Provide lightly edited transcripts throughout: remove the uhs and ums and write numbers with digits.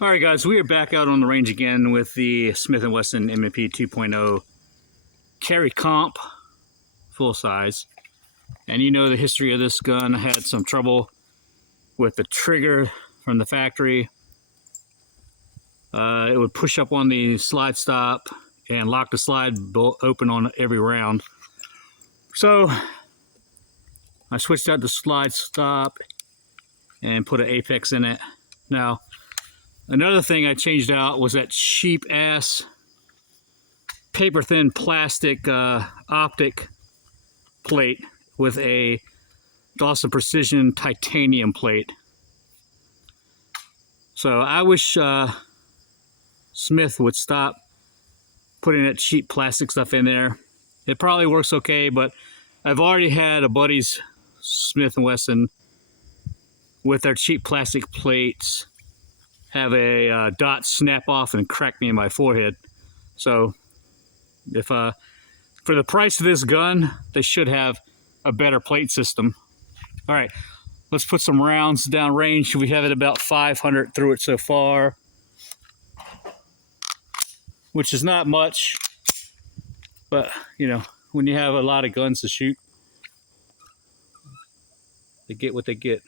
All right, guys, we are back out on the range again with the Smith & Wesson M&P 2.0 Carry Comp full size. And you know the history of this gun. I had some trouble with the trigger from the factory. It would push up on the slide stop and lock the slide bolt open on every round. So I switched out the slide stop and put an apex in it. Now, another thing I changed out was that cheap ass paper thin plastic optic plate with a Dawson Precision titanium plate. So I wish Smith would stop putting that cheap plastic stuff in there. It probably works okay, but I've already had a buddy's Smith & Wesson with their cheap plastic plates have a dot snap off and crack me in my forehead. So if for the price of this gun, they should have a better plate system. All right, let's put some rounds down range. We have it about 500 through it so far, which is not much, but you know, when you have a lot of guns to shoot, they get what they get.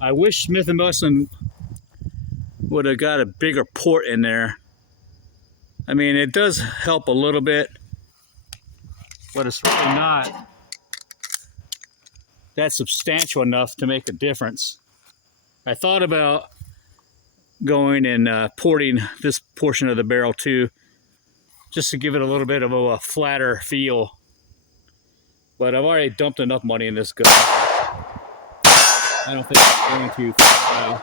I wish Smith & Wesson would have got a bigger port in there. I mean, it does help a little bit, but it's really not that substantial enough to make a difference. I thought about going and porting this portion of the barrel too, just to give it a little bit of a flatter feel. But I've already dumped enough money in this gun. I don't think I'm going to for a while.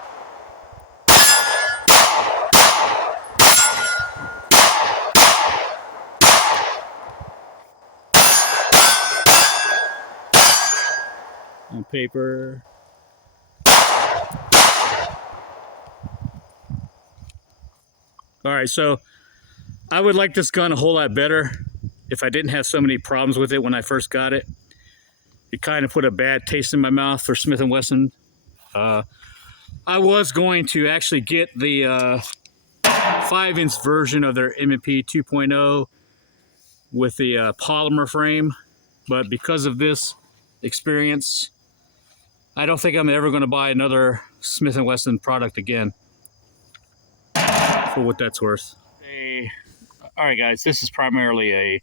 On paper. All right, so I would like this gun a whole lot better if I didn't have so many problems with it when I first got it. It kind of put a bad taste in my mouth for Smith & Wesson. I was going to actually get the 5-inch version of their M&P 2.0 with the polymer frame, but because of this experience, I don't think I'm ever going to buy another Smith & Wesson product again, for what that's worth. All right, guys, this is primarily a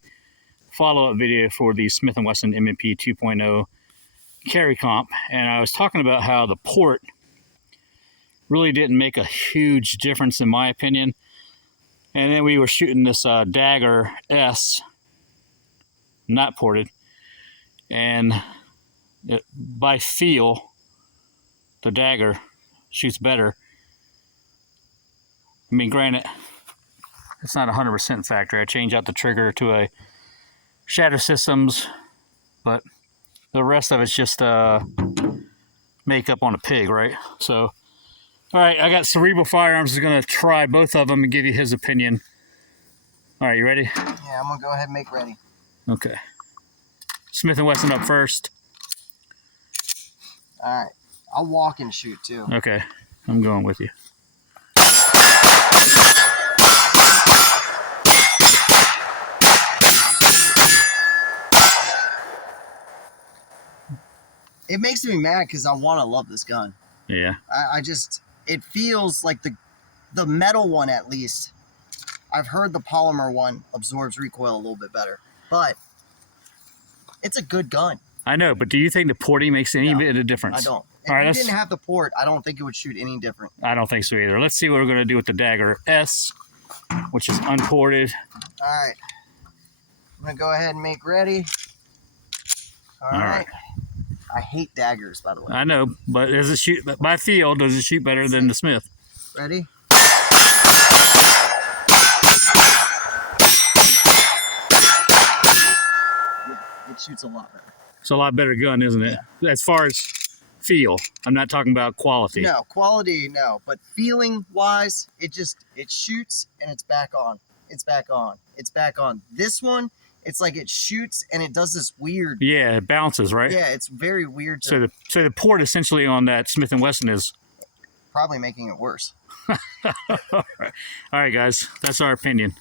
follow-up video for the Smith & Wesson M&P 2.0 Carry Comp, and I was talking about how the port really didn't make a huge difference in my opinion. And then we were shooting this Dagger S, not ported, and by feel, the Dagger shoots better. I mean, granted, it's not 100% factory. I changed out the trigger to a Shatter Systems, but the rest of it's just makeup on a pig, right? So, all right, I got Cerebral Firearms is going to try both of them and give you his opinion. All right, you ready? Yeah, I'm going to go ahead and make ready. Okay. Smith & Wesson up first. All right. I'll walk and shoot, too. Okay. I'm going with you. It makes me mad because I want to love this gun. Yeah. I just, it feels like the metal one, at least. I've heard the polymer one absorbs recoil a little bit better, but it's a good gun. I know, but do you think the porting makes any bit of difference? I don't. If All right, you didn't have the port, I don't think it would shoot any different. I don't think so either. Let's see what we're going to do with the Dagger S, which is unported. All right. I'm going to go ahead and make ready. All right. I hate daggers, by the way. I know, but does it shoot by feel? Does it shoot better than the Smith? Ready? Yeah, it shoots a lot better. It's a lot better gun, isn't it? Yeah. As far as feel. I'm not talking about quality. No, quality, no. But feeling wise, it shoots and it's back on. It's back on. It's back on. This one, it's like it shoots and it does this weird. Yeah, it bounces, right? Yeah, it's very weird. So the port essentially on that Smith & Wesson is probably making it worse. All right, guys. That's our opinion.